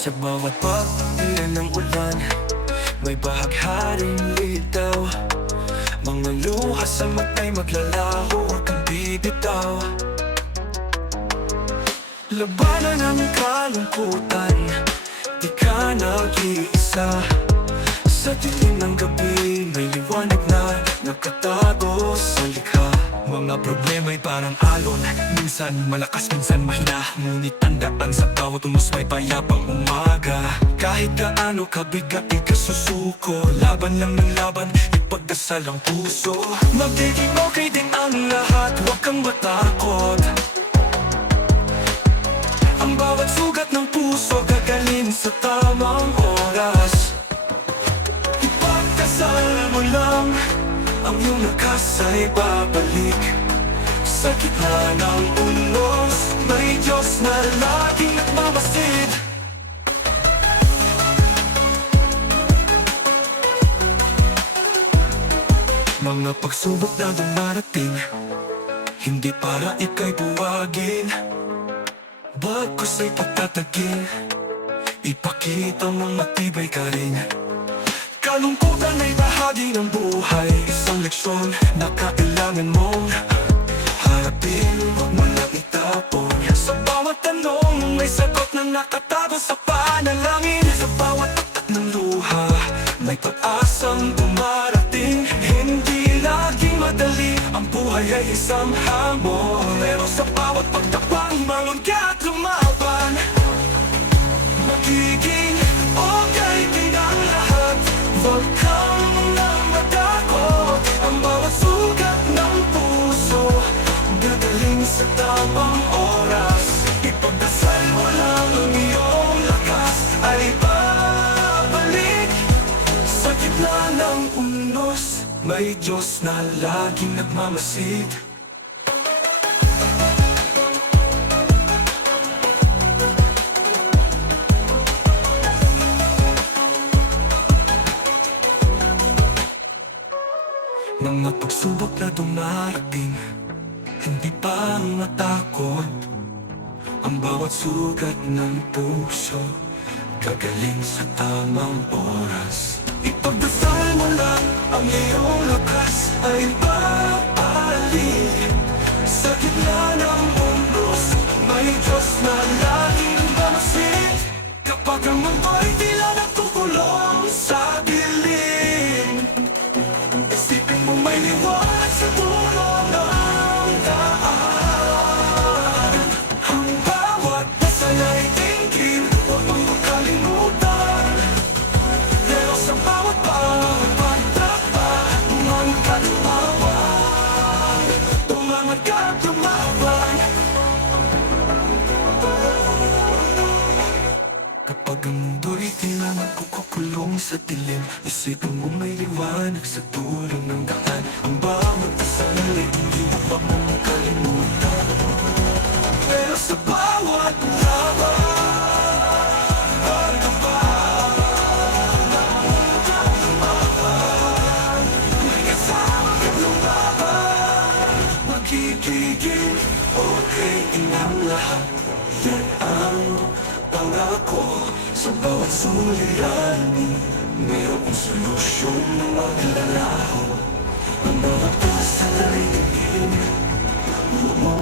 Sa bawat pag-ulan ng ulan, may bahagharing litaw. Mga luha sa mata'y maglalaho, huwag kang bibitaw. Labanan ang kalungkutan, di ka nag-iisa. Sa dilim ng gabi, may liwanag na nakatago sa likha. Mga problema'y parang alon, minsan malakas, minsan mahina. Ngunit tandaan, sa bawat unos may payapang umaga. Kahit gaano kabigat, di ka susuko. Laban lang ng laban, ipagdasal ang puso. Magiging okay din ang lahat, huwag kang matakot. Ang bawat sugat ng puso gagaling sa tamang oras. Ipagdasal mo lang, ang iyong lakas ay babalik. Sa gitna ng unos, may Diyos na laging nagmamasid. Mga pagsubok na dumarating, hindi para ika'y buwagin, bagkus ay pagtatagin. Ipakita mong matibay ka rin. Kalungkutan ay bahagi ng buhay, isang leksyon na kailangan mong harapin. Huwag mo lang itapon. Sa bawat tanong, may sagot na nakatago sa panalangin. Sa bawat tatak ng luha, may pag-asang dumarating. Hindi laging madali, ang buhay ay isang hamon. Pero sa bawat pagtakbang, marunong ka at lumaban. Magiging okay din ang lahat, huwag kang matakot. Ang bawat sugat ng puso gagaling sa tamang oras. Ipagdasal mo lang, ang iyong lakas ay babalik. Sa gitna ng unos, may Diyos na laging nagmamasid. Mga pagsubok na dumarating, hindi pa matakot. Ang bawat sugat ng puso gagaling sa tamang oras. Ipagdasal mo lang, ang iyong lakas ay babalik. Sa gitna ng unos, may Diyos na laging nagmamasid. Kapag ang mundo'y tila nagkukulong sa dilim, isipin mo may liwanag sa dulo ng daan. Ang bawat dasal ay tingin, huwag mong makalimutan. Pero sa bawat pagtakpa, umangat ka lumaban. Umangat ka lumaban. Kapag ang mundo'y tila nagkukulong sa dilim, isipin mo may liwanag sa dulo ng daan. Ang bawat dasal ay hindi mo pa makalimutan. Pero sa bawat laban, may kasama ka lumaban. Magiging okay din ang lahat, yan ang pangako. Sa bawat suliranin, mayroong solusyon na maglalaho. Ang mga puso ay tingin,